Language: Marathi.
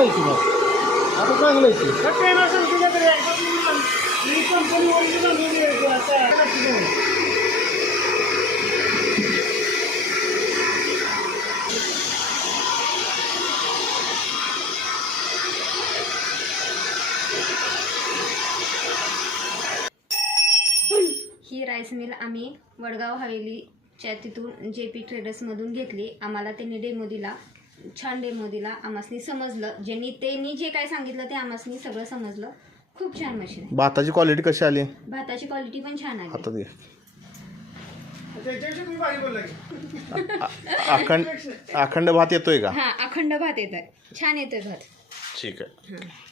चांगलं आहे की मग आता चांगलं आहे की ही राईस मिल आम्ही वडगाव हवेलीच्या तिथून JP ट्रेडर्समधून घेतली. आम्हाला त्यांनी डेमो दिला, छान डेमो दिला. आम्हासनी समजलं, त्यांनी जे काय सांगितलं ते आम्हासनी सगळं समजलं. खूप छान मशीन आहे. भाताची क्वालिटी कशी आली? भाताची क्वालिटी पण छान आली. आता अखंड भात येतोय का? हा, अखंड भात येत आहे, छान येतोय भात. ठीक आहे.